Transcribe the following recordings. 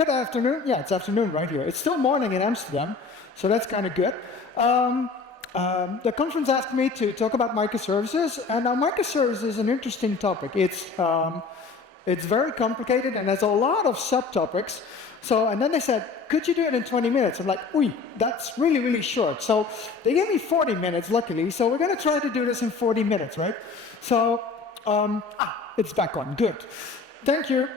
Good afternoon. Yeah, it's afternoon right here. It's still morning in Amsterdam, so that's kind of good. The conference asked me to talk about microservices, and now microservices is an interesting topic. It's very complicated and has a lot of subtopics. So, and then they said, could you do it in 20 minutes? I'm like, ooh, that's really, really short. So they gave me 40 minutes, luckily. So we're going to try to do this in 40 minutes, right? So, it's back on. Good. Thank you.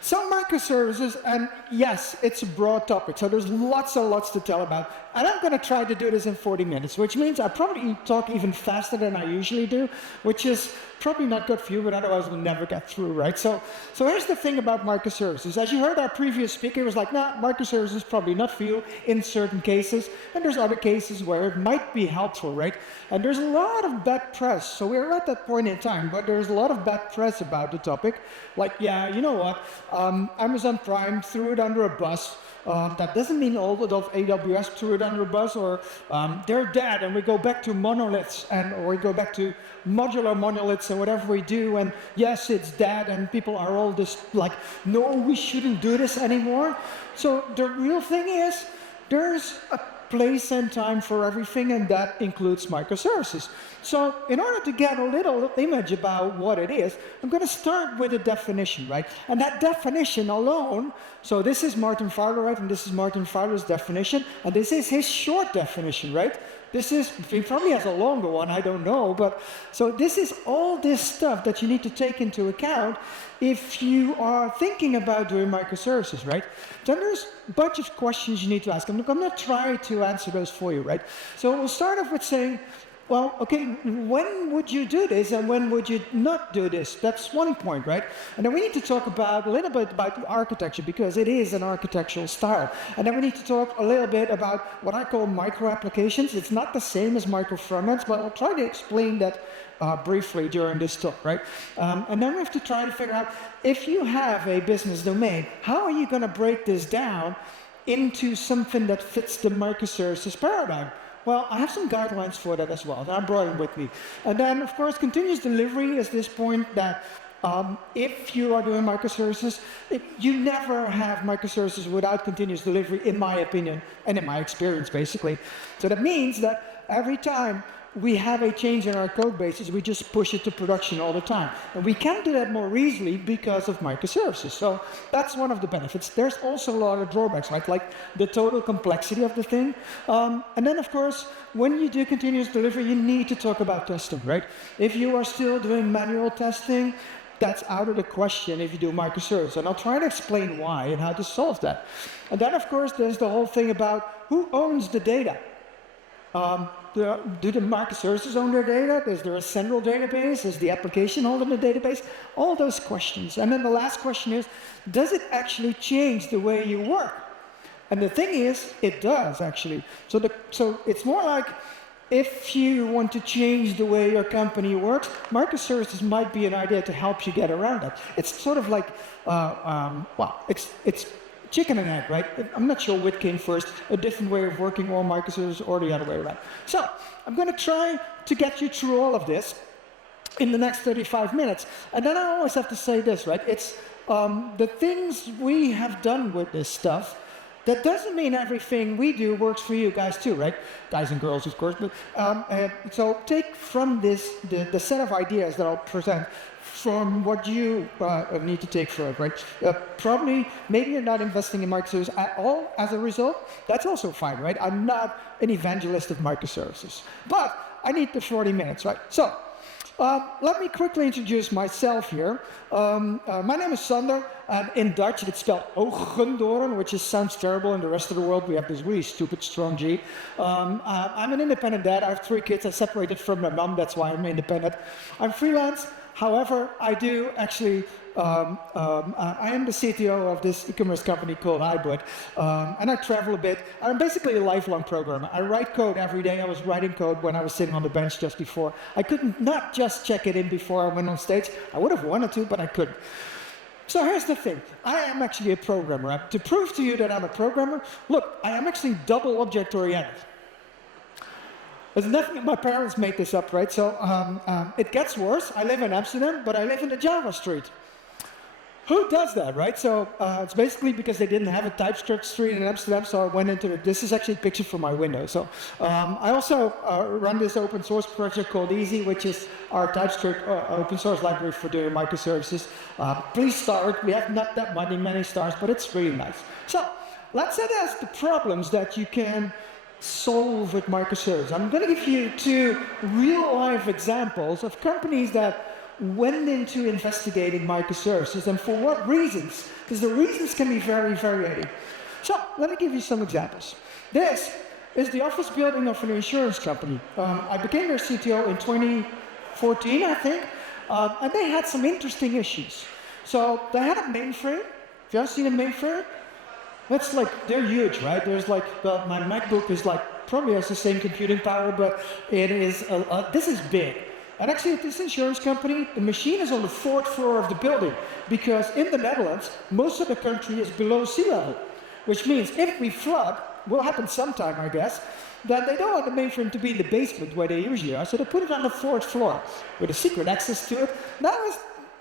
So microservices, and yes, it's a broad topic, so there's lots and lots to tell about. And I'm going to try to do this in 40 minutes, which means I probably talk even faster than I usually do, which is probably not good for you, but otherwise we'll never get through, right? So here's the thing about microservices. As you heard our previous speaker, he was like, nah, microservices is probably not for you in certain cases, and there's other cases where it might be helpful, right? And there's a lot of bad press, so we're at that point in time, but there's a lot of bad press about the topic. Like, yeah, you know what, Amazon Prime threw it under a bus. That doesn't mean all of AWS threw it under a bus, or they're dead and we go back to monoliths, or we go back to modular monoliths and whatever we do, and yes, it's dead, and people are all just like, no, we shouldn't do this anymore. So the real thing is, there's a place and time for everything, and that includes microservices. So in order to get a little image about what it is, I'm going to start with a definition, right? And that definition alone, so this is Martin Fowler, right? And this is Martin Fowler's definition, and this is his short definition, right? This is, he probably has a longer one, I don't know, but so this is all this stuff that you need to take into account if you are thinking about doing microservices, right? Then there's a bunch of questions you need to ask. I'm going to try to answer those for you, right? So we'll start off with saying, well, okay, when would you do this and when would you not do this? That's one point, right? And then we need to talk about a little bit about the architecture, because it is an architectural style. And then we need to talk a little bit about what I call micro applications. It's not the same as micro frontends, but I'll try to explain that briefly during this talk, right? And then we have to try to figure out, if you have a business domain, how are you going to break this down into something that fits the microservices paradigm? Well, I have some guidelines for that as well, that I brought in with me. And then, of course, continuous delivery is this point that if you are doing microservices, you never have microservices without continuous delivery, in my opinion, and in my experience, basically. So that means that every time we have a change in our code bases, we just push it to production all the time. And we can do that more easily because of microservices. So that's one of the benefits. There's also a lot of drawbacks, right? Like the total complexity of the thing. And then, of course, when you do continuous delivery, you need to talk about testing, right? If you are still doing manual testing, that's out of the question if you do microservices. And I'll try to explain why and how to solve that. And then, of course, there's the whole thing about who owns the data. Do the microservices own their data? Is there a central database? Is the application holding the database? All those questions. And then the last question is, does it actually change the way you work? And the thing is, it does actually. So it's more like, if you want to change the way your company works, microservices might be an idea to help you get around that. It's sort of like, it's chicken and egg, right? I'm not sure which came first, a different way of working or microservices or the other way around. So I'm going to try to get you through all of this in the next 35 minutes. And then I always have to say this, right? It's the things we have done with this stuff, that doesn't mean everything we do works for you guys too, right? Guys and girls, of course. But so take from this the set of ideas that I'll present from what you need to take from it, right? Probably, maybe you're not investing in microservices at all as a result. That's also fine, right? I'm not an evangelist of microservices. But I need the 40 minutes, right? So let me quickly introduce myself here. My name is Sander, and in Dutch it's spelled Hoogendoorn, which sounds terrible. In the rest of the world we have this really stupid strong G. I'm an independent dad. I have 3 kids. I separated from my mom. That's why I'm independent. I'm freelance. However, I do actually, I am the CTO of this e-commerce company called Hybrid, and I travel a bit. I'm basically a lifelong programmer. I write code every day. I was writing code when I was sitting on the bench just before. I couldn't not just check it in before I went on stage. I would have wanted to, but I couldn't. So here's the thing. I am actually a programmer. To prove to you that I'm a programmer, look, I am actually double object-oriented. There's nothing, my parents made this up, right? So it gets worse. I live in Amsterdam, but I live in the Java street. Who does that, right? So it's basically because they didn't have a TypeScript street in Amsterdam, so I went into it. This is actually a picture from my window. So I also run this open source project called Easy, which is our TypeScript open source library for doing microservices. Please start. We have not that many stars, but it's really nice. So let's address the problems that you can solve with microservices. I'm going to give you 2 real-life examples of companies that went into investigating microservices and for what reasons, because the reasons can be very varied. So let me give you some examples. This is the office building of an insurance company. I became their CTO in 2014, I think, and they had some interesting issues. So they had a mainframe. Have you ever seen a mainframe? That's like, they're huge, right? There's like, my MacBook is like, probably has the same computing power, but it is, this is big. And actually at this insurance company, the machine is on the 4th floor of the building because in the Netherlands, most of the country is below sea level, which means if we flood, will happen sometime, I guess, then they don't want the mainframe to be in the basement where they usually are, so they put it on the 4th floor with a secret access to it. That was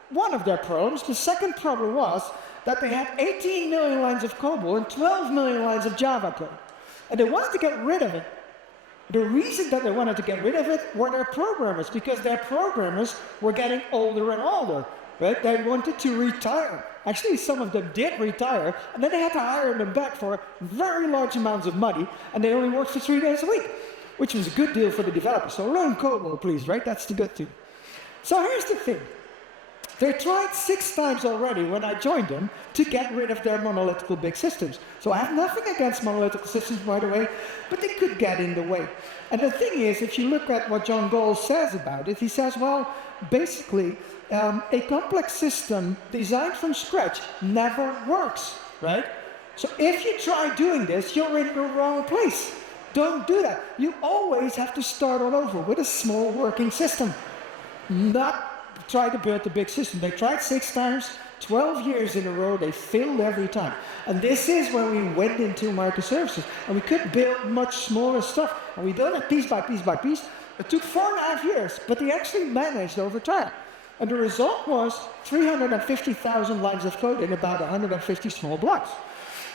one of their problems. The second problem was that they had 18 million lines of COBOL and 12 million lines of Java code. And they wanted to get rid of it. The reason that they wanted to get rid of it were their programmers, because their programmers were getting older and older, right? They wanted to retire. Actually, some of them did retire, and then they had to hire them back for very large amounts of money, and they only worked for 3 days a week, which was a good deal for the developers. So learn COBOL, please, right? That's the good thing. So here's the thing. They tried 6 times already when I joined them to get rid of their monolithical big systems. So I have nothing against monolithical systems, by the way, but they could get in the way. And the thing is, if you look at what John Gall says about it, he says, well, basically, a complex system designed from scratch never works, right? So if you try doing this, you're in the wrong place. Don't do that. You always have to start all over with a small working system, not try to build the big system. They tried 6 times, 12 years in a row, they failed every time. And this is when we went into microservices. And we could build much smaller stuff. And we built it piece by piece by piece. It took 4.5 years, but they actually managed over time. And the result was 350,000 lines of code in about 150 small blocks.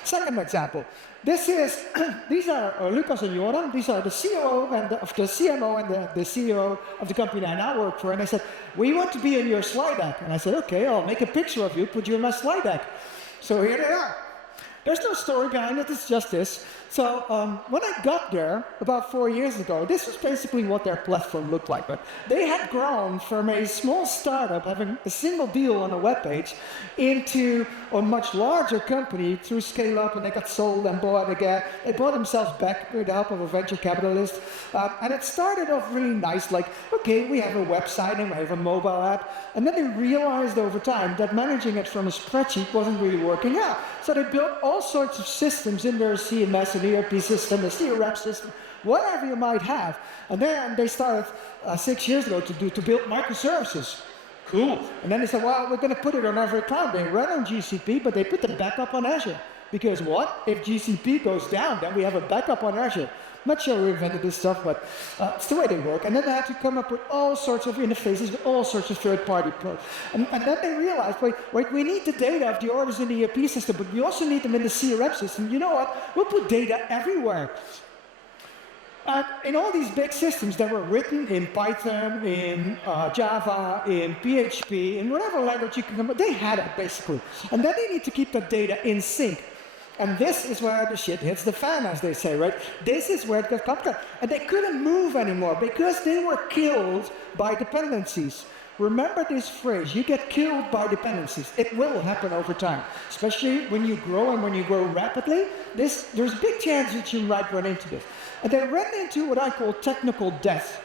Second example. These are Lucas and Joran. These are the COO and the CMO and the CEO of the company I now work for. And they said, we want to be in your slide deck. And I said, okay, I'll make a picture of you, put you in my slide deck. So here they are. There's no story behind it, it's just this. So when I got there about 4 years ago, this was basically what their platform looked like. But they had grown from a small startup having a single deal on a web page into a much larger company through scale up, and they got sold and bought again. They bought themselves back with the help of a venture capitalist. And it started off really nice, like, okay, we have a website and we have a mobile app. And then they realized over time that managing it from a spreadsheet wasn't really working out. So they built all sorts of systems in their CMS, an ERP system, a CRM system, whatever you might have. And then they started 6 years ago to build microservices. Cool. And then they said, well, we're going to put it on every cloud. They run on GCP, but they put the backup on Azure. Because what? If GCP goes down, then we have a backup on Azure. Not sure who invented this stuff, but it's the way they work. And then they had to come up with all sorts of interfaces with all sorts of third-party products. And then they realized, wait, we need the data of the orders in the ERP system, but we also need them in the CRM system. You know what? We'll put data everywhere. In all these big systems that were written in Python, in Java, in PHP, in whatever language you can come up with, they had it basically. And then they need to keep that data in sync. And this is where the shit hits the fan, as they say, right? This is where it got complicated. And they couldn't move anymore because they were killed by dependencies. Remember this phrase, you get killed by dependencies. It will happen over time, especially when you grow and when you grow rapidly. There's a big chance that you might run into this. And they ran into what I call technical death.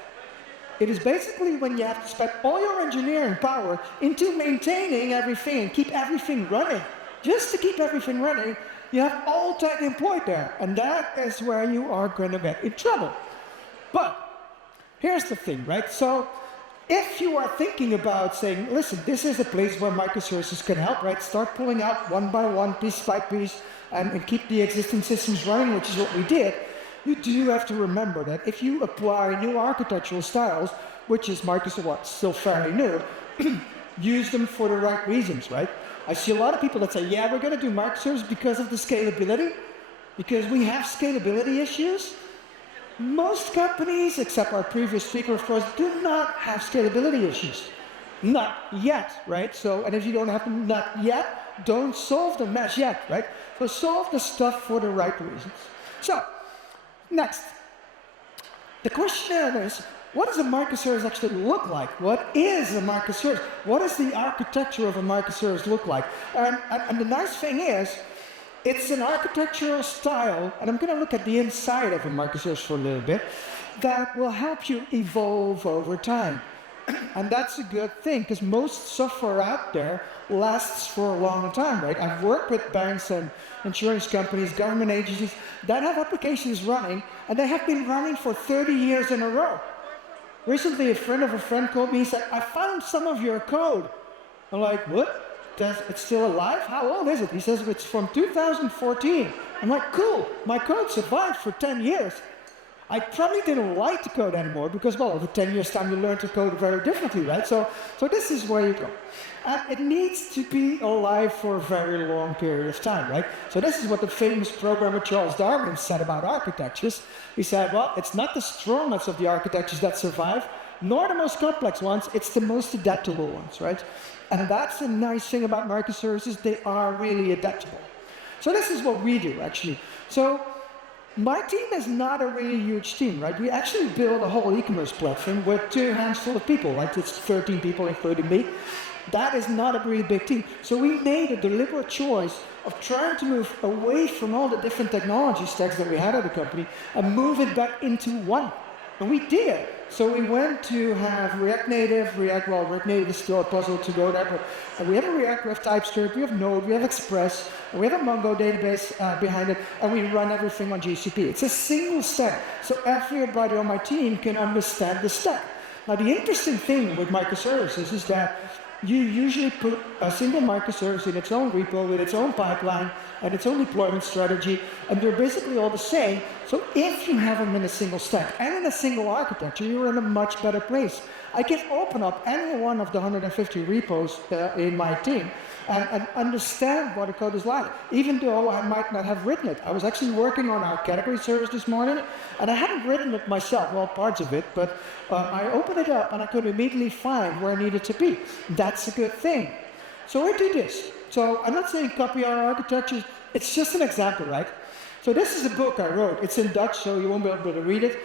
It is basically when you have to spend all your engineering power into maintaining everything and keep everything running. Just to keep everything running, you have all tech employed there. And that is where you are going to get in trouble. But here's the thing, right? So if you are thinking about saying, listen, this is a place where microservices can help, right? Start pulling out one by one, piece by piece, and keep the existing systems running, which is what we did. You do have to remember that if you apply new architectural styles, which is Microsoft still fairly new, use them for the right reasons, right? I see a lot of people that say, yeah, we're going to do microservices because of the scalability, because we have scalability issues. Most companies, except our previous speaker, of course, do not have scalability issues. Not yet, right? So, and if you don't have them not yet, don't solve them as yet, right? So solve the stuff for the right reasons. So, next. The question is, what does a microservice actually look like? What is a microservice? What does the architecture of a microservice look like? And the nice thing is, it's an architectural style, and I'm going to look at the inside of a microservice for a little bit, that will help you evolve over time. And that's a good thing, because most software out there lasts for a long time, right? I've worked with banks and insurance companies, government agencies that have applications running, and they have been running for 30 years in a row. Recently, a friend of a friend called me and said, I found some of your code. I'm like, what? It's still alive? How old is it? He says, it's from 2014. I'm like, cool, my code survived for 10 years. I probably didn't like to code anymore because, well, over 10 years time you learn to code very differently, right? So this is where you go. And it needs to be alive for a very long period of time, right? So this is what the famous programmer Charles Darwin said about architectures. He said, well, it's not the strongest of the architectures that survive, nor the most complex ones, it's the most adaptable ones, right? And that's a nice thing about microservices, they are really adaptable. So this is what we do, actually. So my team is not a really huge team, right? We actually build a whole e-commerce platform with 2 handful of people, right? It's 13 people, including me. That is not a really big team. So we made a deliberate choice of trying to move away from all the different technology stacks that we had at the company and move it back into one. And we did. So we went to have React Native, React Native is still a puzzle to go there, but we have a React, we have TypeScript, we have Node, we have Express, and we have a Mongo database behind it, and we run everything on GCP. It's a single stack, so everybody on my team can understand the stack. Now the interesting thing with microservices is that you usually put a single microservice in its own repo with its own pipeline and its own deployment strategy, and they're basically all the same. So if you have them in a single stack and in a single architecture, you're in a much better place. I can open up any one of the 150 repos in my team and understand what the code is like, even though I might not have written it. I was actually working on our category service this morning, and I hadn't written it myself, well, parts of it, but I opened it up and I could immediately find where I needed to be. That's a good thing. So we do this. So I'm not saying copy our architecture, it's just an example, right? So this is a book I wrote. It's in Dutch, so you won't be able to read it.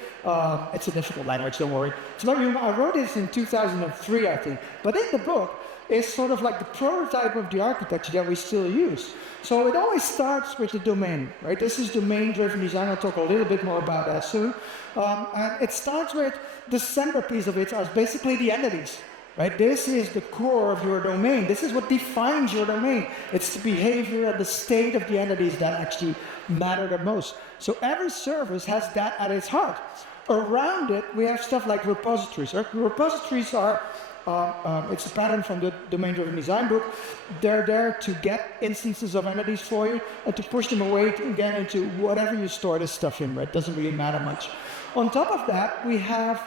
It's a difficult language, don't worry. So I wrote this in 2003, I think. But in the book, it's sort of like the prototype of the architecture that we still use. So it always starts with the domain, right? This is domain-driven design. I'll talk a little bit more about that soon. And it starts with the centerpiece of it as basically the entities. Right? This is the core of your domain. This is what defines your domain. It's the behavior and the state of the entities that actually matter the most. So every service has that at its heart. Around it, we have stuff like repositories. Right? Repositories are, it's a pattern from the domain-driven design book. They're there to get instances of entities for you and to push them away again into whatever you store this stuff in. Right? Doesn't really matter much. On top of that, we have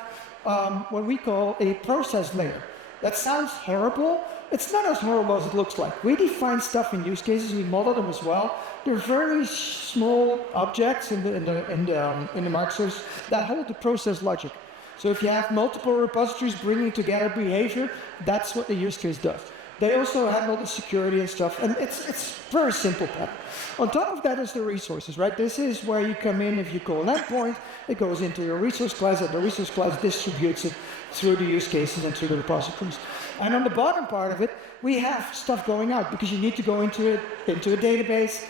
what we call a process layer. That sounds horrible. It's not as horrible as it looks like. We define stuff in use cases. We model them as well. They're very small objects in the microservice that hold the process logic. So if you have multiple repositories bringing together behavior, that's what the use case does. They also handle the security and stuff, and it's very simple pattern. On top of that is the resources, right? This is where you come in. If you call an endpoint, it goes into your resource class, and the resource class distributes it through the use cases and through the repositories. And on the bottom part of it, we have stuff going out because you need to go into a database,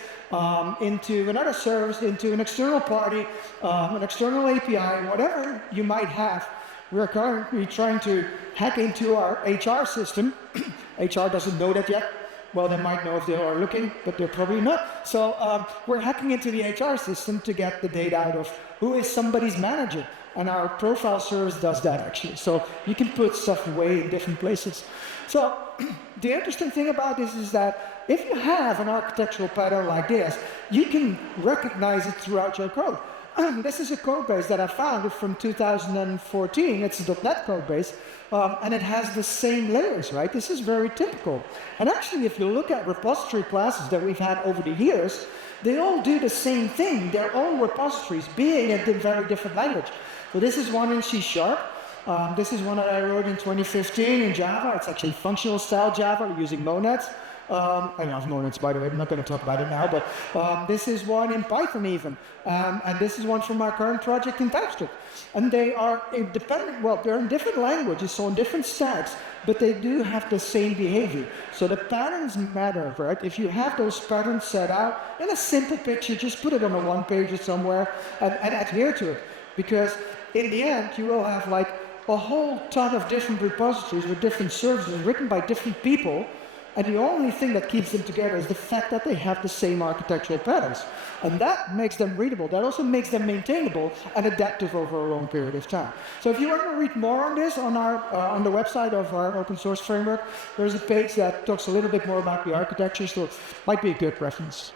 into another service, into an external party, an external API, whatever you might have. We're currently trying to hack into our HR system. HR doesn't know that yet. Well, they might know if they are looking, but they're probably not. So we're hacking into the HR system to get the data out of who is somebody's manager. And our profile service does that, actually. So you can put stuff away in different places. So the interesting thing about this is that if you have an architectural pattern like this, you can recognize it throughout your code. this is a code base that I found from 2014. It's a .NET code base, and it has the same layers, right? This is very typical. And actually, if you look at repository classes that we've had over the years, they all do the same thing. Their own repositories, being in a very different language. So this is one in C#. This is one that I wrote in 2015 in Java. It's actually functional style Java using monads. I love monads, by the way. I'm not going to talk about it now, but this is one in Python even. And this is one from our current project in TypeScript. And they are independent, well, they're in different languages, so in different stacks, but they do have the same behavior. So the patterns matter, right? If you have those patterns set out in a simple picture, just put it on a one page or somewhere and adhere to it. Because in the end, you will have like a whole ton of different repositories with different services written by different people, and the only thing that keeps them together is the fact that they have the same architectural patterns. And that makes them readable. That also makes them maintainable and adaptive over a long period of time. So if you want to read more on this on the website of our open source framework, there's a page that talks a little bit more about the architecture, so it might be a good reference.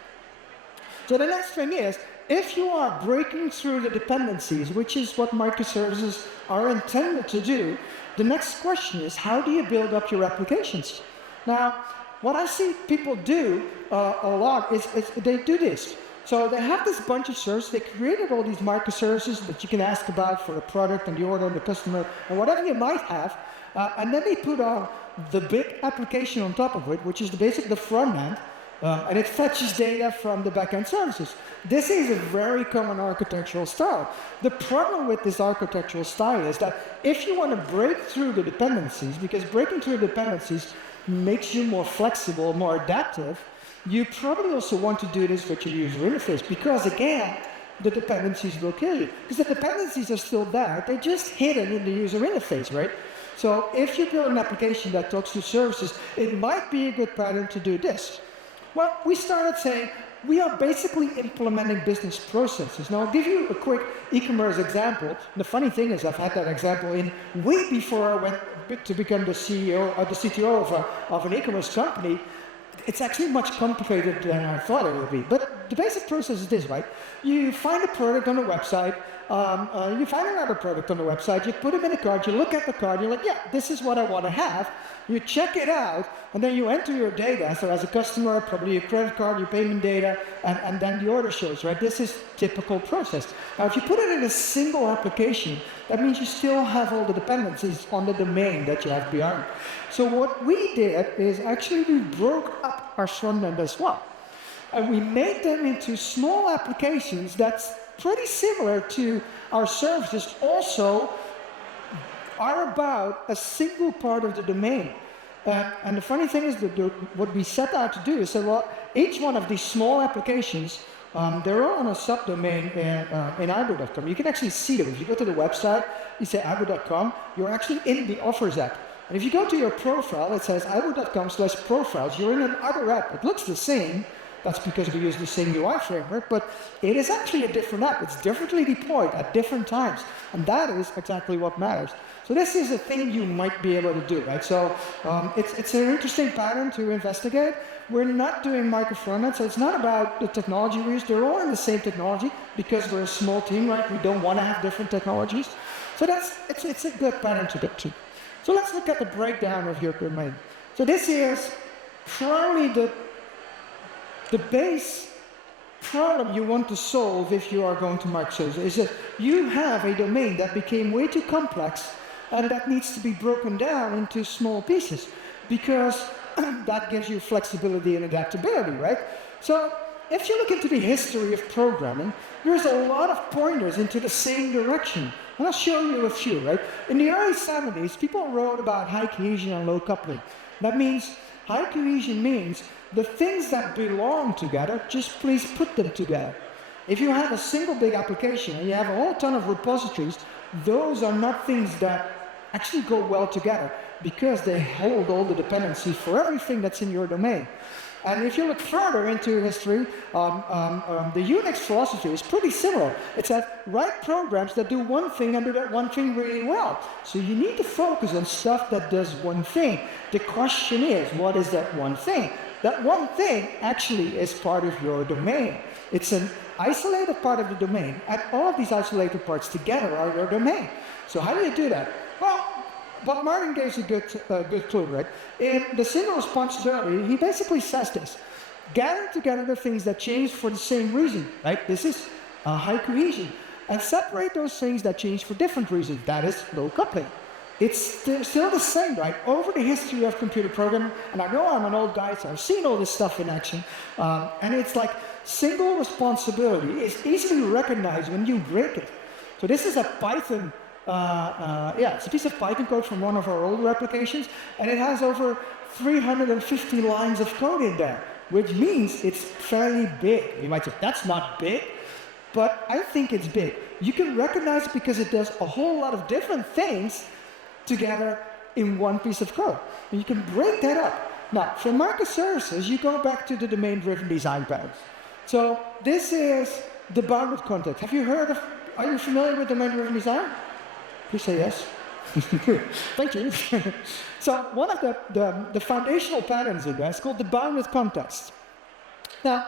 So the next thing is, if you are breaking through the dependencies, which is what microservices are intended to do, the next question is, how do you build up your applications? Now, what I see people do a lot is they do this. So they have this bunch of services, they created all these microservices that you can ask about for the product and the order and the customer and whatever you might have, and then they put on the big application on top of it, which is the front end, and it fetches data from the back-end services. This is a very common architectural style. The problem with this architectural style is that if you want to break through the dependencies, because breaking through the dependencies makes you more flexible, more adaptive, you probably also want to do this with your user interface, because again, the dependencies will kill you. Because the dependencies are still there, they're just hidden in the user interface, right? So if you build an application that talks to services, it might be a good pattern to do this. Well, we started saying, we are basically implementing business processes. Now, I'll give you a quick e-commerce example. The funny thing is, I've had that example in way before I went to become the CEO or the CTO of an e-commerce company. It's actually much complicated than I thought it would be. But the basic process is this, right? You find a product on a website, you find another product on the website, you put them in a cart, you look at the cart, you're like, yeah, this is what I want to have. You check it out, and then you enter your data. So as a customer, probably your credit card, your payment data, and then the order shows, right? This is typical process. Now, if you put it in a single application, that means you still have all the dependencies on the domain that you have behind. So what we did is actually we broke up our front end as well. And we made them into small applications that's pretty similar to our services, also are about a single part of the domain. And the funny thing is that what we set out to do is say, well, each one of these small applications, they're all on a subdomain in iBook.com. You can actually see them. If you go to the website, you say iBook.com, you're actually in the Offers app. And if you go to your profile, it says iBook.com/profiles. You're in another app. It looks the same. That's because we use the same UI framework, but it is actually a different app. It's differently deployed at different times, and that is exactly what matters. So this is a thing you might be able to do, right? So it's an interesting pattern to investigate. We're not doing micro frontend, so it's not about the technology we use. They're all in the same technology because we're a small team, right? We don't want to have different technologies. So it's a good pattern to get to. So let's look at the breakdown of your domain. So this is probably the base problem you want to solve if you are going to microservices is that you have a domain that became way too complex and that needs to be broken down into small pieces because that gives you flexibility and adaptability, right? So if you look into the history of programming, there's a lot of pointers into the same direction. And I'll show you a few, right? In the early 70s, people wrote about high cohesion and low coupling. That means high cohesion means the things that belong together, just please put them together. If you have a single big application and you have a whole ton of repositories, those are not things that actually go well together because they hold all the dependencies for everything that's in your domain. And if you look further into history, the Unix philosophy is pretty similar. It's that write programs that do one thing and do that one thing really well. So you need to focus on stuff that does one thing. The question is, what is that one thing? That one thing actually is part of your domain. It's an isolated part of the domain, and all of these isolated parts together are your domain. So how do you do that? Well, Bob Martin gave us a good clue, right? In the single responsibility, he basically says this: gather together the things that change for the same reason, right? This is high cohesion. And separate those things that change for different reasons. That is low coupling. It's still the same, right? Over the history of computer programming, and I know I'm an old guy, so I've seen all this stuff in action, and it's like single responsibility is easily recognized when you break it. So this is a Python, it's a piece of Python code from one of our older applications, and it has over 350 lines of code in there, which means it's fairly big. You might say, that's not big. But I think it's big. You can recognize it because it does a whole lot of different things together in one piece of code. And you can break that up. Now, for microservices, you go back to the domain-driven design patterns. So this is the bounded context. Have you heard of, are you familiar with domain-driven design? Please say yes. Thank you. So one of the foundational patterns in there is called the bounded context. Now,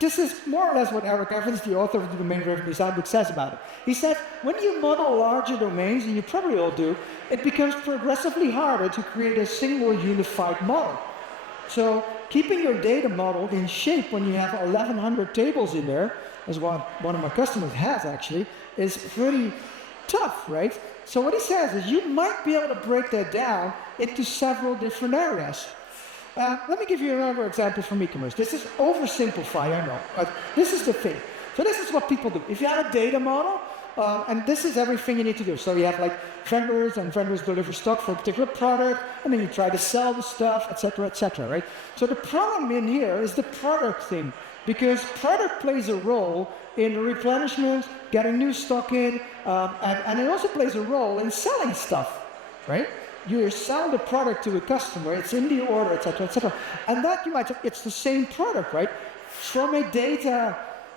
this is more or less what Eric Evans, the author of the domain-driven design book, says about it. He said, when you model larger domains, and you probably all do, it becomes progressively harder to create a single unified model. So keeping your data modeled in shape when you have 1,100 tables in there, as one of my customers has actually, is pretty tough, right? So what he says is you might be able to break that down into several different areas. Let me give you another example from e-commerce. This is oversimplified, I know, but this is the thing. So this is what people do. If you have a data model, and this is everything you need to do. So you have like vendors, and vendors deliver stock for a particular product, and then you try to sell the stuff, et cetera, right? So the problem in here is the product thing, because product plays a role in replenishment, getting new stock in, and it also plays a role in selling stuff, right? You sell the product to a customer, it's in the order, et cetera, and that you might say, it's the same product, right? From a data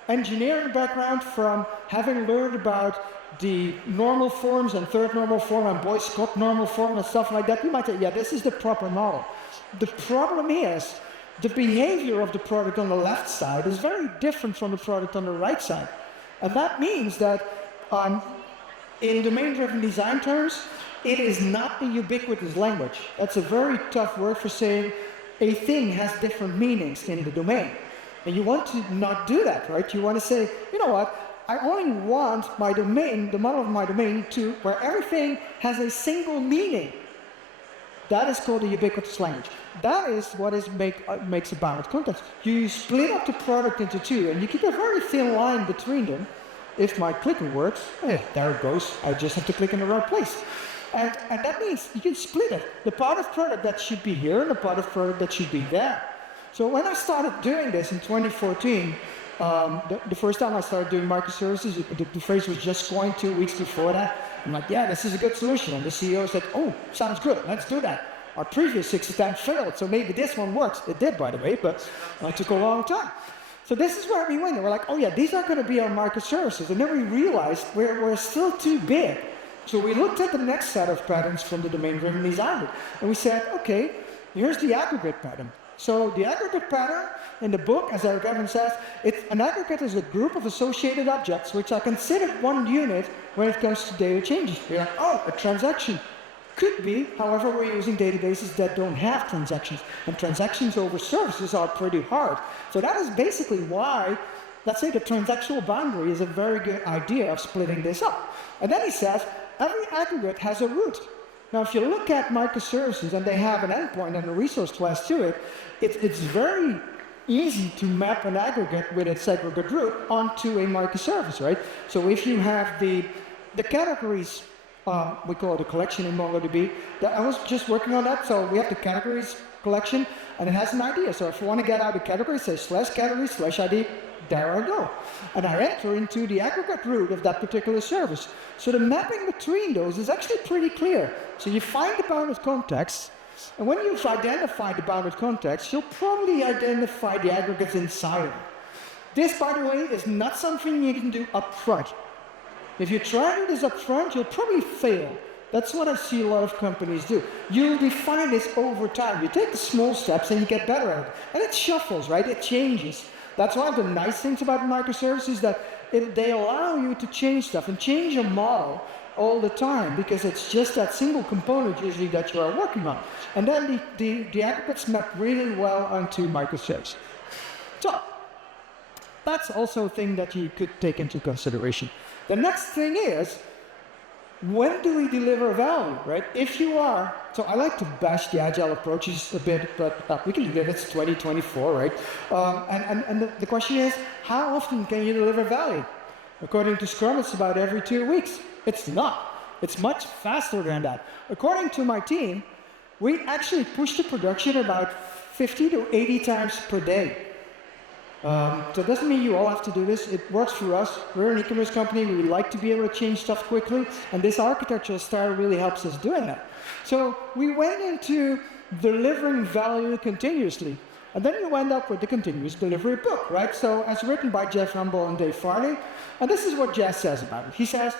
engineering background, from having learned about the normal forms and third normal form and Boy-Scott normal form and stuff like that, you might say, yeah, this is the proper model. The problem is, the behavior of the product on the left side is very different from the product on the right side. And that means that in domain-driven design terms, it is not a ubiquitous language. That's a very tough word for saying a thing has different meanings in the domain. And you want to not do that, right? You want to say, you know what, I only want my domain, the model of my domain, to where everything has a single meaning. That is called a ubiquitous language. That is what makes a bounded context. You split up the product into two, and you keep a very thin line between them. If my clicking works, there it goes. I just have to click in the right place. And that means you can split it. The part of product that should be here and the part of product that should be there. So when I started doing this in 2014, the first time I started doing microservices, the phrase was just coined 2 weeks before that. I'm like, yeah, this is a good solution. And the CEO said, oh, sounds good, let's do that. Our previous 6 attempts failed, so maybe this one works. It did, by the way, but it took a long time. So this is where we went. We're like, oh yeah, these are going to be our microservices. And then we realized we're still too big. So we looked at the next set of patterns from the domain-driven design, and we said, okay, here's the aggregate pattern. So the aggregate pattern in the book, as Eric Evans says, an aggregate is a group of associated objects which are considered one unit when it comes to data changes. You're like, oh, a transaction. Could be, however, we're using databases that don't have transactions, and transactions over services are pretty hard. So that is basically why, let's say the transactional boundary is a very good idea of splitting this up. And then he says, every aggregate has a root. Now, if you look at microservices and they have an endpoint and a resource class to it, it's very easy to map an aggregate with its aggregate root onto a microservice, right? So if you have the categories, we call it a collection in MongoDB. I was just working on that, so we have the categories collection, and it has an idea. So if you want to get out a category, say /category/ID, there I go. And I enter into the aggregate root of that particular service. So the mapping between those is actually pretty clear. So you find the bounded context, and when you've identified the bounded context, you'll probably identify the aggregates inside of it. This, by the way, is not something you can do up front. If you try to do this up front, you'll probably fail. That's what I see a lot of companies do. You'll refine this over time. You take the small steps and you get better at it. And it shuffles, right? It changes. That's one of the nice things about microservices, that they allow you to change stuff and change your model all the time, because it's just that single component usually that you are working on. And then the aggregates map really well onto microservices. So that's also a thing that you could take into consideration. The next thing is, when do we deliver value, right? If you are, so I like to bash the agile approaches a bit, but we can do that, it's 2024, right? And the question is, how often can you deliver value? According to Scrum, it's about every 2 weeks. It's not. It's much faster than that. According to my team, we actually push to production about 50 to 80 times per day. So it doesn't mean you all have to do this. It works for us. We're an e-commerce company. We like to be able to change stuff quickly, and this architectural style really helps us doing that. So we went into delivering value continuously, and then you end up with the continuous delivery book, right? So as written by Jeff Rumble and Dave Farley, and this is what Jess says about it. He says,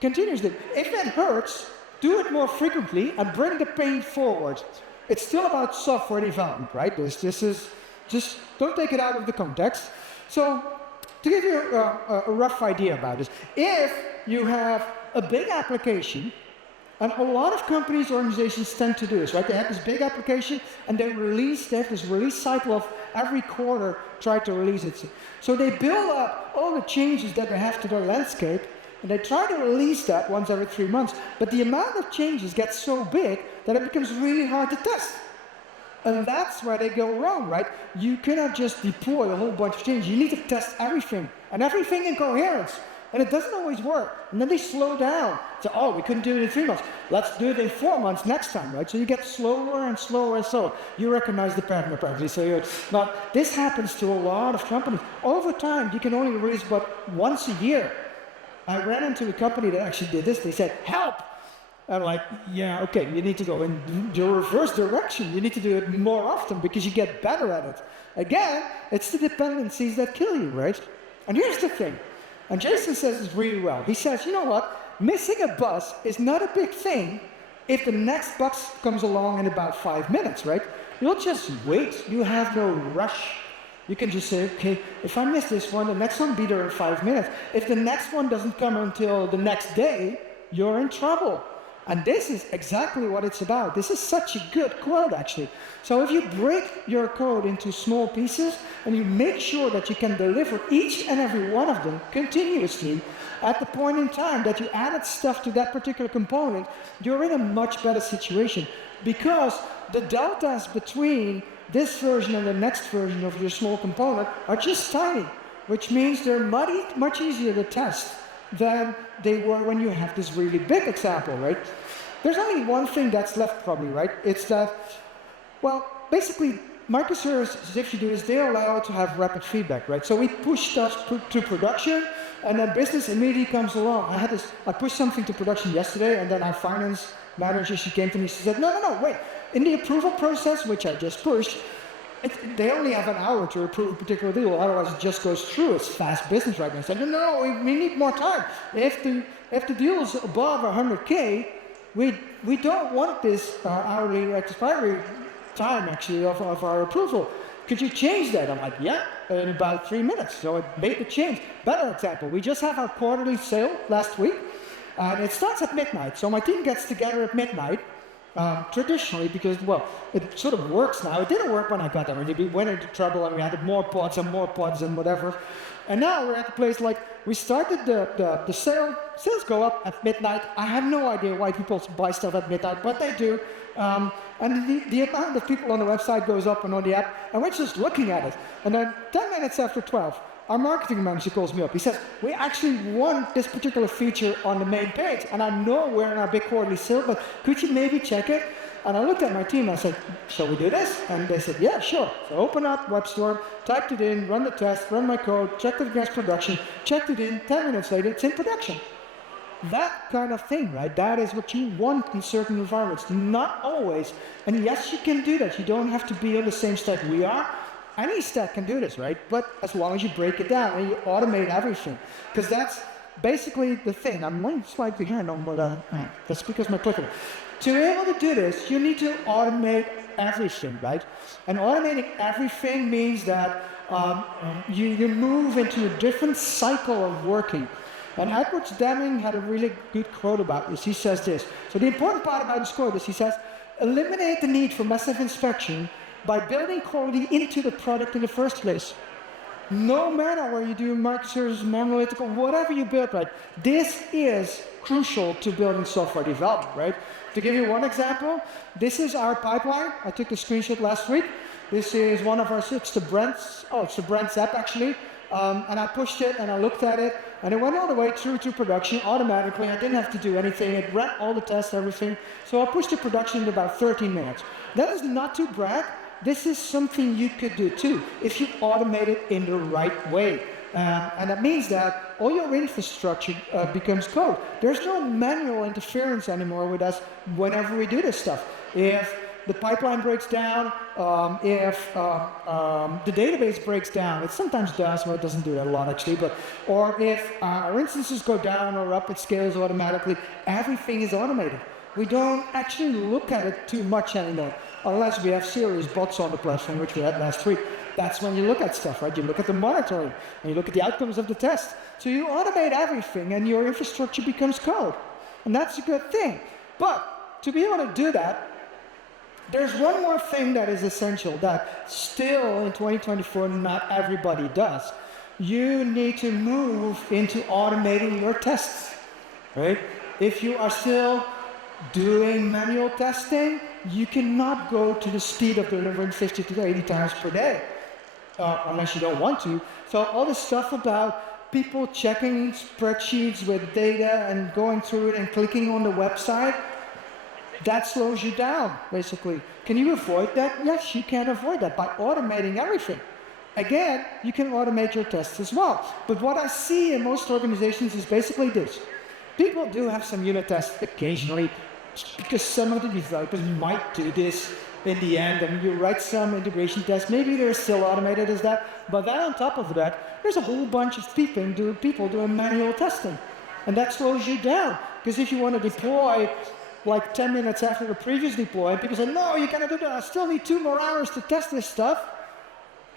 continuously, if that hurts, do it more frequently and bring the pain forward. It's still about software development, right? This is just don't take it out of the context. So to give you a rough idea about this, if you have a big application, and a lot of companies, organizations tend to do this, right? They have this big application and they have this release cycle of every quarter, try to release it. So they build up all the changes that they have to their landscape, and they try to release that once every 3 months. But the amount of changes gets so big that it becomes really hard to test. And that's where they go wrong, right? You cannot just deploy a whole bunch of changes. You need to test everything, and everything in coherence. And it doesn't always work. And then they slow down. So, oh, we couldn't do it in 3 months. Let's do it in 4 months next time, right? So you get slower and slower and slower. You recognize the pattern apparently. So you're not, this happens to a lot of companies. Over time, you can only release but once a year. I ran into a company that actually did this. They said, help! I'm like, yeah, okay, you need to go in the reverse direction. You need to do it more often because you get better at it. Again, it's the dependencies that kill you, right? And here's the thing, and Jason says this really well. He says, you know what? Missing a bus is not a big thing if the next bus comes along in about 5 minutes, right? You'll just wait. You have no rush. You can just say, okay, if I miss this one, the next one will be there in 5 minutes. If the next one doesn't come until the next day, you're in trouble. And this is exactly what it's about. This is such a good quote, actually. So if you break your code into small pieces and you make sure that you can deliver each and every one of them continuously at the point in time that you added stuff to that particular component, you're in a much better situation, because the deltas between this version and the next version of your small component are just tiny, which means they're much easier to test than they were when you have this really big example, right? There's only one thing that's left probably, right? It's that, well, basically microservices, if you do this, they're allowed to have rapid feedback, right? So we push stuff to production, and then business immediately comes along. I pushed something to production yesterday, and then our finance manager, she came to me, she said, no, wait. In the approval process, which I just pushed, they only have an hour to approve a particular deal, otherwise it just goes through. It's fast business right now. I said, no, we need more time. If the deal is above 100K, we don't want this hourly expiry time actually of our approval. Could you change that? I'm like, yeah, in about 3 minutes. So it made the change. Better example, we just have our quarterly sale last week, and it starts at midnight. So my team gets together at midnight. Traditionally, because, well, it sort of works now. It didn't work when I got there. We went into trouble and we had more pods and whatever. And now we're at the place like, we started the sales go up at midnight. I have no idea why people buy stuff at midnight, but they do. And the amount of people on the website goes up and on the app, and we're just looking at it. And then 10 minutes after 12, our marketing manager calls me up. He says, we actually want this particular feature on the main page. And I know we're in our big quarterly sale, but could you maybe check it? And I looked at my team and I said, shall we do this? And they said, yeah, sure. So open up WebStorm, typed it in, run the test, run my code, checked it against production, checked it in, 10 minutes later, it's in production. That kind of thing, right? That is what you want in certain environments. Not always. And yes, you can do that. You don't have to be on the same stack we are. Any stack can do this, right? But as long as you break it down and you automate everything. Because that's basically the thing. I'm one slide behind on, but that's because my clicker. To be able to do this, you need to automate everything, right? And automating everything means that you move into a different cycle of working. And Edwards Deming had a really good quote about this. He says this. So the important part about this quote is he says, eliminate the need for massive inspection by building quality into the product in the first place. No matter where you do microservices, monolithic, whatever you build, right, this is crucial to building software development, right? To give you one example, this is our pipeline. I took a screenshot last week. This is one of our, it's the Brent's app actually. And I pushed it and I looked at it and it went all the way through to production automatically. I didn't have to do anything. It ran all the tests, everything. So I pushed to production in about 13 minutes. That is not to brag. This is something you could do too if you automate it in the right way. And that means that all your infrastructure becomes code. There's no manual interference anymore with us whenever we do this stuff. If the pipeline breaks down, if the database breaks down, it sometimes does, well, it doesn't do that a lot actually, but, or if our instances go down or up, it scales automatically. Everything is automated. We don't actually look at it too much anymore, unless we have serious bots on the platform, which we had last week. That's when you look at stuff, right? You look at the monitoring, and you look at the outcomes of the test. So you automate everything, and your infrastructure becomes code. And that's a good thing. But to be able to do that, there's one more thing that is essential that still in 2024 not everybody does. You need to move into automating your tests, right? If you are still doing manual testing, you cannot go to the speed of delivering 50 to 80 times per day, unless you don't want to. So all this stuff about people checking spreadsheets with data and going through it and clicking on the website, that slows you down, basically. Can you avoid that? Yes, you can avoid that by automating everything. Again, you can automate your tests as well. But what I see in most organizations is basically this. People do have some unit tests occasionally, because some of the developers might do this in the end, and you write some integration tests. Maybe they're still automated as that, but then on top of that, there's a whole bunch of people doing manual testing. And that slows you down, because if you want to deploy like 10 minutes after the previous deploy, people say, no, you cannot do that, I still need 2 more hours to test this stuff,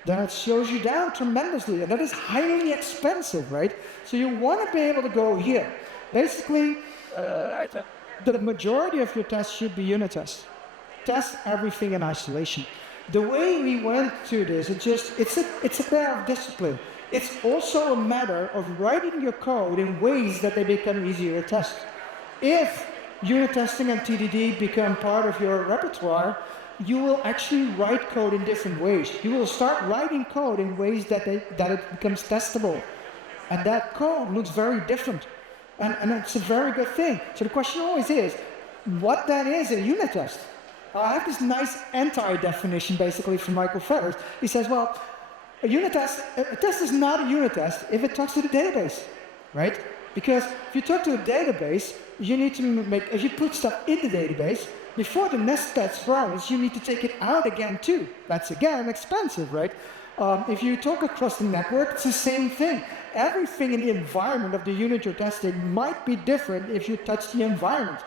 then it slows you down tremendously, and that is highly expensive, right? So you want to be able to go here. Basically, the majority of your tests should be unit tests. Test everything in isolation. The way we went through this, it's a matter of discipline. It's also a matter of writing your code in ways that they become easier to test. If unit testing and TDD become part of your repertoire, you will actually write code in different ways. You will start writing code in ways that it becomes testable. And that code looks very different. And it's a very good thing. So the question always is, what then is a unit test? I have this nice anti-definition basically from Michael Ferris. He says, well, a test is not a unit test if it talks to the database, right? Because if you talk to a database, you need to if you put stuff in the database, before the next test runs, you need to take it out again too. That's again expensive, right? If you talk across the network, it's the same thing. Everything in the environment of the unit you're testing might be different if you touch the environment.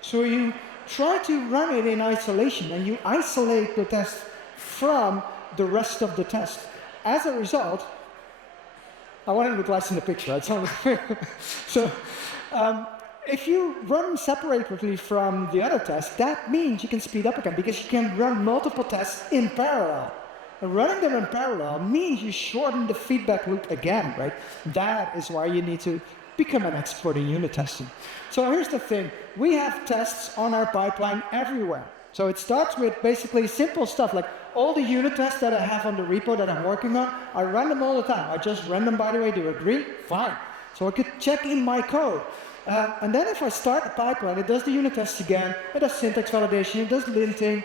So you try to run it in isolation, and you isolate the test from the rest of the test. As a result, I want to look less in the picture, right? So if you run separately from the other tests, that means you can speed up again, because you can run multiple tests in parallel. And running them in parallel means you shorten the feedback loop again, right? That is why you need to become an expert in unit testing. So here's the thing. We have tests on our pipeline everywhere. So it starts with basically simple stuff, like all the unit tests that I have on the repo that I'm working on, I run them all the time. I just run them, by the way. Do you agree? Fine. So I could check in my code. And then if I start the pipeline, it does the unit tests again, it does syntax validation, it does linting,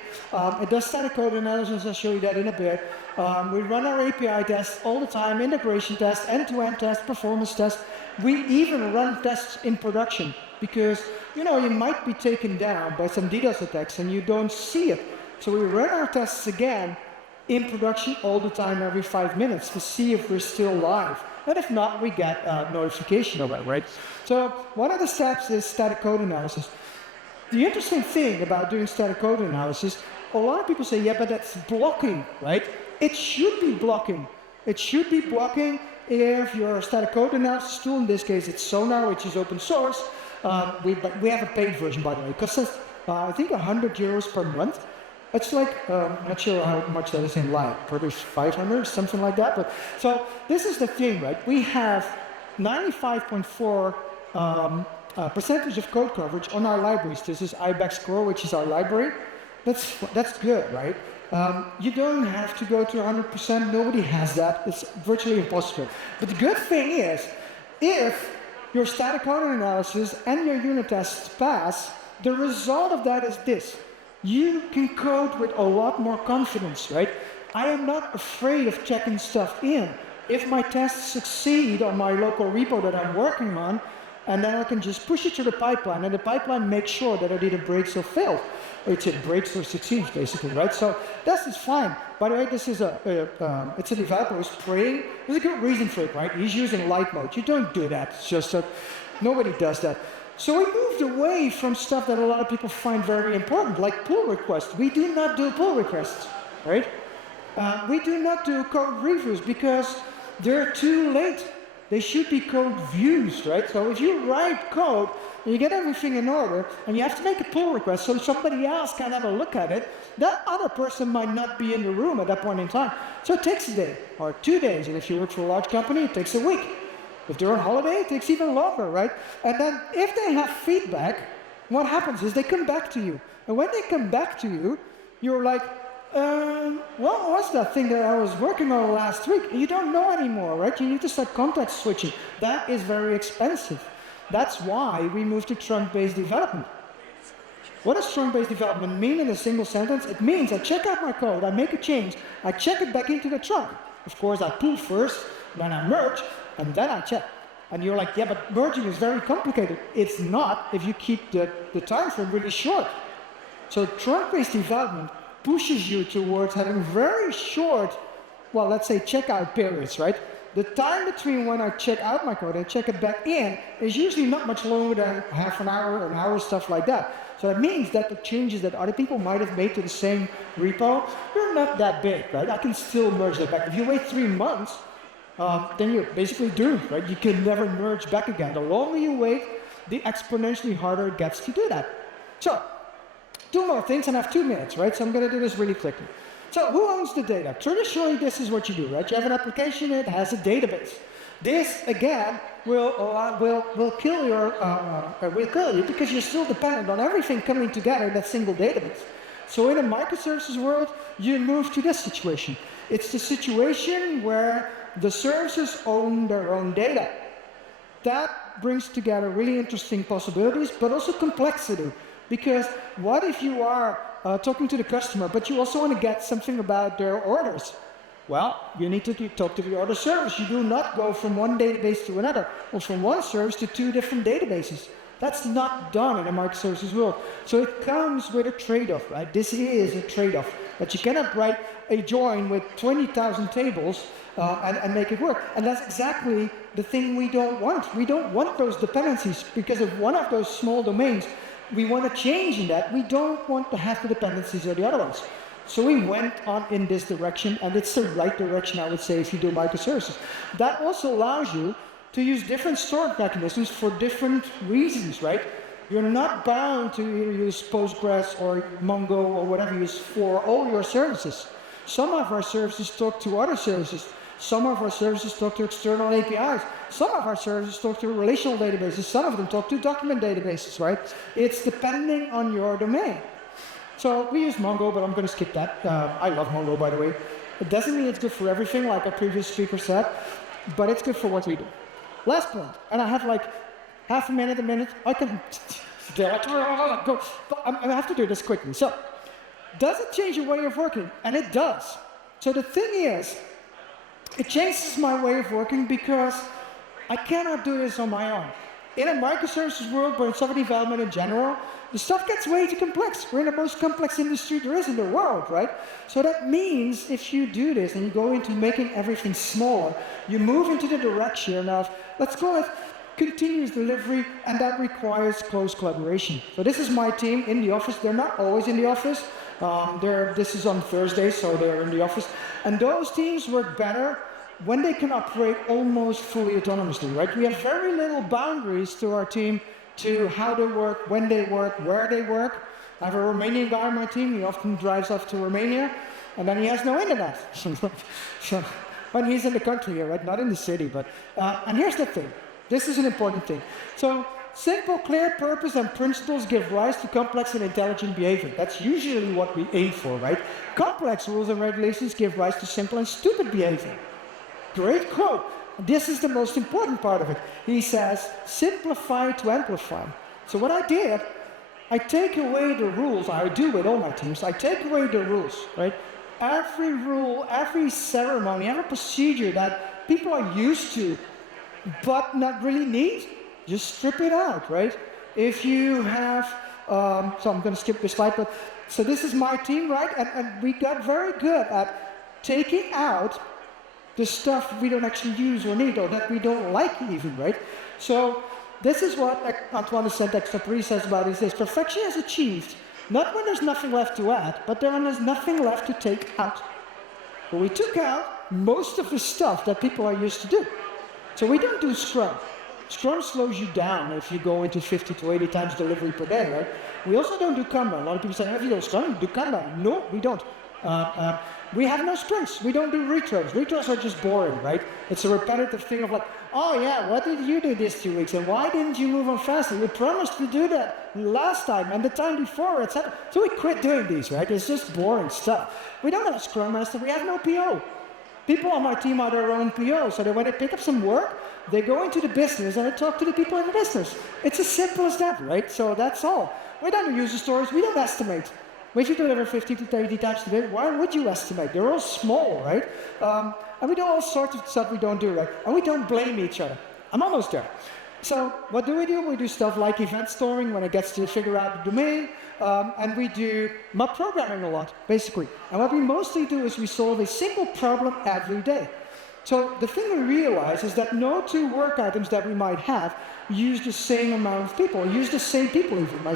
it does static code analysis, I'll show you that in a bit. We run our API tests all the time, integration tests, end-to-end tests, performance tests. We even run tests in production, because you might be taken down by some DDoS attacks and you don't see it. So we run our tests again in production all the time, every 5 minutes, to see if we're still live. And if not, we get a notification of it, right? So one of the steps is static code analysis. The interesting thing about doing static code analysis, a lot of people say, yeah, but that's blocking, right? It should be blocking. It should be blocking if your static code analysis tool, in this case it's Sonar, which is open source. We have a paid version, by the way. It costs us, I think, €100 per month. It's like, not sure how much that is in line, probably 500, something like that. But so this is the thing, right? We have 95.4 percentage of code coverage on our libraries. This is Ibex Core, which is our library. That's good, right? You don't have to go to 100%. Nobody has that. It's virtually impossible. But the good thing is, if your static code analysis and your unit tests pass, the result of that is this. You can code with a lot more confidence, right? I am not afraid of checking stuff in. If my tests succeed on my local repo that I'm working on, and then I can just push it to the pipeline, and the pipeline makes sure that I didn't break or fail. It breaks or succeeds, basically, right? So this is fine. By the way, this is it's a developer who's praying. There's a good reason for it, right? He's using light mode. You don't do that. It's just that nobody does that. So we moved away from stuff that a lot of people find very important, like pull requests. We do not do pull requests, right? We do not do code reviews because they're too late. They should be code views, right? So if you write code, and you get everything in order, and you have to make a pull request so somebody else can have a look at it, that other person might not be in the room at that point in time. So it takes a day, or 2 days, and if you work for a large company, it takes a week. If they're on holiday, it takes even longer, right? And then if they have feedback, what happens is they come back to you. And when they come back to you, you're like, what was that thing that I was working on last week? You don't know anymore, right? You need to start context switching. That is very expensive. That's why we moved to trunk-based development. What does trunk-based development mean in a single sentence? It means I check out my code, I make a change, I check it back into the trunk. Of course, I pull first, then I merge, and then I check. And you're like, yeah, but merging is very complicated. It's not if you keep the time frame really short. So trunk-based development pushes you towards having very short, well, let's say checkout periods, right? The time between when I check out my code and check it back in is usually not much longer than half an hour, stuff like that. So that means that the changes that other people might have made to the same repo, they're not that big, right? I can still merge that back. If you wait 3 months, then you're basically doomed, right? You can never merge back again. The longer you wait, the exponentially harder it gets to do that. So, 2 more things, and I have 2 minutes, right? So I'm going to do this really quickly. So who owns the data? Traditionally, this is what you do, right? You have an application, it has a database. This, again, will kill you because you're still dependent on everything coming together in that single database. So in a microservices world, you move to this situation. It's the situation where the services own their own data. That brings together really interesting possibilities, but also complexity. Because what if you are talking to the customer, but you also want to get something about their orders? Well, you need to talk to the order service. You do not go from one database to another, or from one service to 2 different databases. That's not done in a microservices world. So it comes with a trade-off, right? This is a trade-off. But you cannot write a join with 20,000 tables and make it work. And that's exactly the thing we don't want. We don't want those dependencies, because if one of those small domains we want to change in that, we don't want to have the dependencies or the other ones. So we went on in this direction, and it's the right direction, I would say, if you do microservices. That also allows you to use different storage mechanisms for different reasons, right? You're not bound to use Postgres or Mongo or whatever you use for all your services. Some of our services talk to other services. Some of our services talk to external APIs. Some of our services talk to relational databases. Some of them talk to document databases, right? It's depending on your domain. So we use Mongo, but I'm going to skip that. I love Mongo, by the way. It doesn't mean it's good for everything, like our previous speaker said, but it's good for what we do. Last point, and I have like half a minute. I can go. I have to do this quickly. So, does it change your way of working? And it does. So the thing is, it changes my way of working because I cannot do this on my own. In a microservices world, but in software development in general, the stuff gets way too complex. We're in the most complex industry there is in the world, right? So that means if you do this and you go into making everything smaller, you move into the direction of, let's call it continuous delivery, and that requires close collaboration. So this is my team in the office. They're not always in the office. This is on Thursday, so they're in the office. And those teams work better when they can operate almost fully autonomously, right? We have very little boundaries to our team to how they work, when they work, where they work. I have a Romanian guy on my team. He often drives off to Romania, and then he has no internet. So when he's in the country here, right? Not in the city, but... and here's the thing. This is an important thing. So simple, clear purpose and principles give rise to complex and intelligent behavior. That's usually what we aim for, right? Complex rules and regulations give rise to simple and stupid behavior. Great quote. This is the most important part of it. He says, simplify to amplify. So what I did, I take away the rules. I do with all my teams. I take away the rules, right? Every rule, every ceremony, every procedure that people are used to, but not really need, just strip it out, right? If you have, so I'm going to skip this slide, but so this is my team, right? And we got very good at taking out the stuff we don't actually use or need, or that we don't like even, right? So this is what Antoine Saint-Exupéry says about it. He says, perfection is achieved, not when there's nothing left to add, but when there's nothing left to take out. But we took out most of the stuff that people are used to do. So we don't do Scrum. Scrum slows you down if you go into 50 to 80 times delivery per day, right? We also don't do Kanban. A lot of people say, have you done Scrum? Do Kanban? No, we don't. We have no sprints. We don't do retros. Retros are just boring, right? It's a repetitive thing of like, oh yeah, what did you do this 2 weeks? And why didn't you move on faster? We promised to do that last time and the time before, etc. So we quit doing these, right? It's just boring stuff. We don't have a Scrum Master. We have no PO. People on my team are their own PO, so that when they pick up some work, they go into the business and they talk to the people in the business. It's as simple as that, right? So that's all. We don't do user stories. We don't estimate. If you deliver 50 to 80 times a day, why would you estimate? They're all small, right? And we do all sorts of stuff we don't do, right? And we don't blame each other. I'm almost there. So what do? We do stuff like event storing when it gets to figure out the domain. And we do mob programming a lot, basically. And what we mostly do is we solve a single problem every day. So the thing we realize is that no two work items that we might have use the same amount of people, use the same people even. My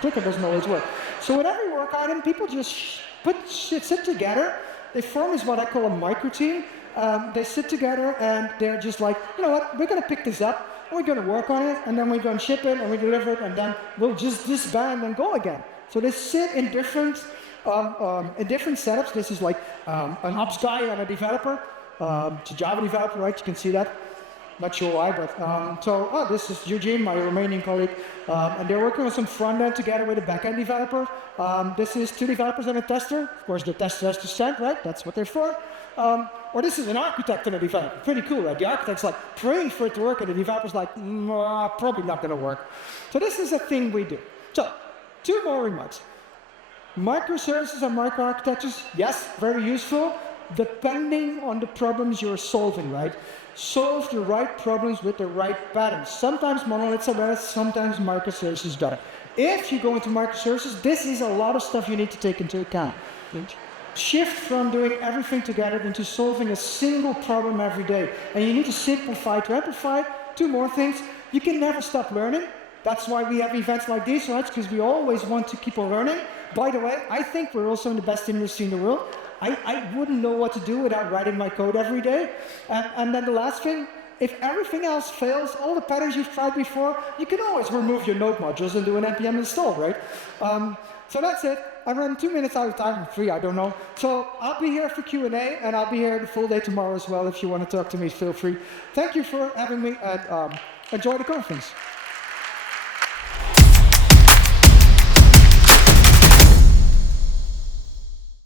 clicker doesn't always work. So with every work item, people just sit together. They form is what I call a micro team. They sit together and they're just like, you know what, we're going to pick this up, and we're going to work on it, and then we're going to ship it, and we deliver it, and then we'll just disband and go again. So they sit in different setups. This is like an ops guy and a developer. It's a Java developer, right? You can see that. Not sure why, but this is Eugene, my Romanian colleague, and they're working on some front end together with a back end developer. This is two developers and a tester. Of course, the tester has to stand, right? That's what they're for. Or this is an architect and a developer. Pretty cool, right? The architect's like praying for it to work, and the developer's like, probably not going to work. So this is a thing we do. So, two more remarks. Microservices and microarchitectures, yes, very useful, depending on the problems you're solving, right? Solve the right problems with the right patterns. Sometimes monoliths are better, sometimes microservices better. If you go into microservices, this is a lot of stuff you need to take into account. Shift from doing everything together into solving a single problem every day. And you need to simplify to amplify. Two more things. You can never stop learning. That's why we have events like these, right? Because we always want to keep on learning. By the way, I think we're also in the best industry in the world. I wouldn't know what to do without writing my code every day. And then the last thing, if everything else fails, all the patterns you've tried before, you can always remove your node modules and do an npm install, right? So that's it. I ran 2 minutes out of time, 3, I don't know. So I'll be here for Q&A, and I'll be here the full day tomorrow as well. If you want to talk to me, feel free. Thank you for having me, and enjoy the conference.